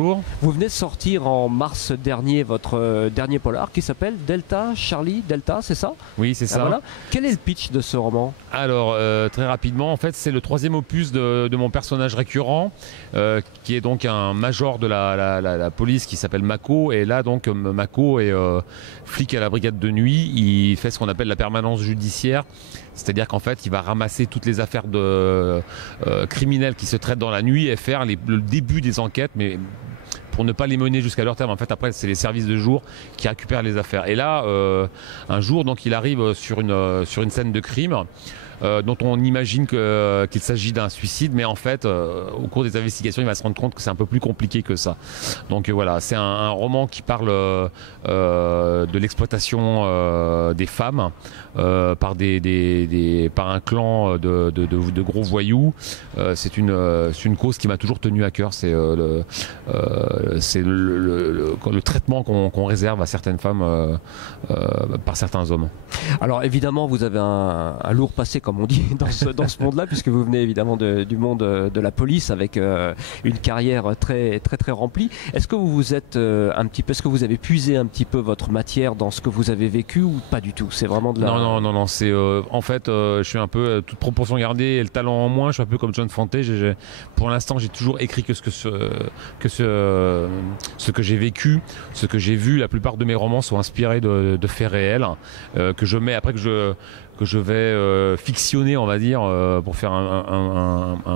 bonjour. Vous venez de sortir en mars dernier votre dernier polar qui s'appelle Delta, Charlie Delta, c'est ça? Oui, c'est ça. Voilà. Quel est le pitch de ce roman? Alors, très rapidement, en fait, c'est le troisième opus de mon personnage récurrent, qui est donc un major de la police qui s'appelle Mako. Et là, donc, Mako est flic à la brigade de nuit. Il fait ce qu'on appelle la permanence judiciaire. C'est-à-dire qu'en fait, il va ramasser toutes les affaires criminelles qui se traitent dans la nuit et faire le début des enquêtes, mais pour ne pas les mener jusqu'à leur terme. En fait, après, c'est les services de jour qui récupèrent les affaires. Et là, un jour, donc, il arrive sur une scène de crime dont on imagine qu'il s'agit d'un suicide, mais en fait, au cours des investigations, il va se rendre compte que c'est un peu plus compliqué que ça. Donc voilà, c'est un roman qui parle de l'exploitation des femmes par un clan de gros voyous. C'est une cause qui m'a toujours tenu à cœur. C'est le traitement qu'on réserve à certaines femmes par certains hommes. Alors évidemment, vous avez un lourd passé, comme on dit, dans ce monde-là, puisque vous venez évidemment du monde de la police avec une carrière très remplie. Est-ce que vous êtes est-ce que vous avez puisé un petit peu votre matière dans ce que vous avez vécu ou pas du tout? C'est vraiment de la... Non. C'est en fait, je suis un peu toute proportion gardée et le talent en moins. Je suis un peu comme John Fante. Pour l'instant, j'ai toujours écrit que ce que j'ai vécu, ce que j'ai vu. La plupart de mes romans sont inspirés de faits réels que je mets après que je vais fictionner, on va dire, pour faire un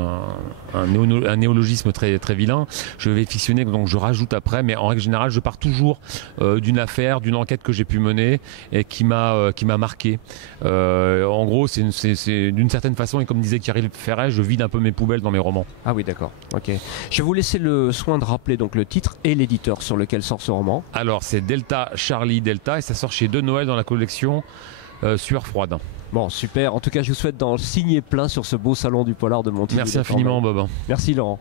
néologisme très vilain. Je vais fictionner, donc je rajoute après, mais en règle générale, je pars toujours d'une affaire, d'une enquête que j'ai pu mener et qui m'a marqué. En gros, c'est d'une certaine façon, et comme disait Kirill Ferret, je vide un peu mes poubelles dans mes romans. Ah oui, d'accord. Ok. Je vais vous laisser le soin de rappeler donc le titre et l'éditeur sur lequel sort ce roman. Alors, c'est Delta, Charlie, Delta, et ça sort chez De Noël dans la collection Sueur froide. Bon, super. En tout cas, je vous souhaite d'en signer plein sur ce beau salon du polar de Montigny. Merci infiniment, Bob. Merci, Laurent.